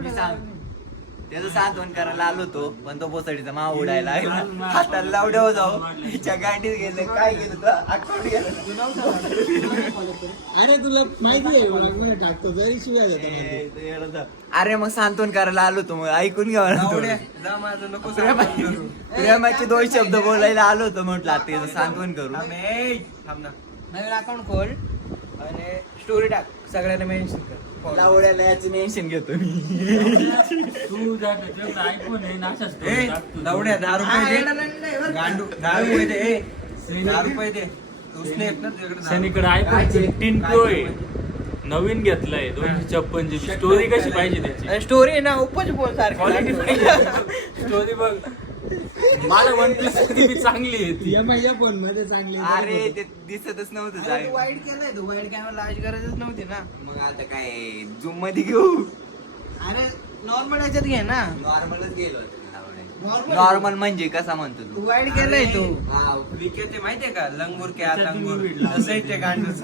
मी सांग त्याचं सांत्वन करायला आलो तो पण तो पोसडीचा माव उडायला लागला हाताला लावड्यावर जाऊ तिच्या गाडीत गेलं काय गेलं आठवड गेलं अरे तुला माहिती आहे मला टाकतो जरी शिव्या देतो. अरे मग सांत्वन करायला आलो तो मग ऐकून घ्यावं प्रेमाचे 2 शब्द बोलायला आलो होतो म्हटलं आता त्याचं सांत्वन करू. नवीन अकाउंट खोल आणि स्टोरी टाक सगळ्यांना मेन्शन कर. लावड्याला याचं टेन्शन घेतो मी. तू आयफोन आहे नाशाच दवड्या 10 रुपये दे गांडू 10 रुपये दे 10 रुपये दे उसने एक ना तुझ्याकडे सनीकडे आयफोन 15 प्रो आहे नवीन घेतलाय 256 GB स्टोरी कशी पाहिजे त्याची स्टोरी ना उपज बोल क्वालिटी सारखी पाहिजे स्टोरी बघ मला OnePlus ती चांगली आहे ती माझ्या फोन मध्ये चांगली अरे ते दिसतच नव्हतं जाय. वाईट केलंय तू वाईट कॅमेरा लावायची गरजच नव्हती ना. मग आता काय झूम मध्ये घेऊ अरे नॉर्मल याच्यात घे ना. नॉर्मलच गेलो Normal. नॉर्मल म्हणजे कसा म्हणतो तू तू वाईट केलंय तू. वाव. विके ते माहितीये का लंगूर के आतंगूर तसंही ते गांडूच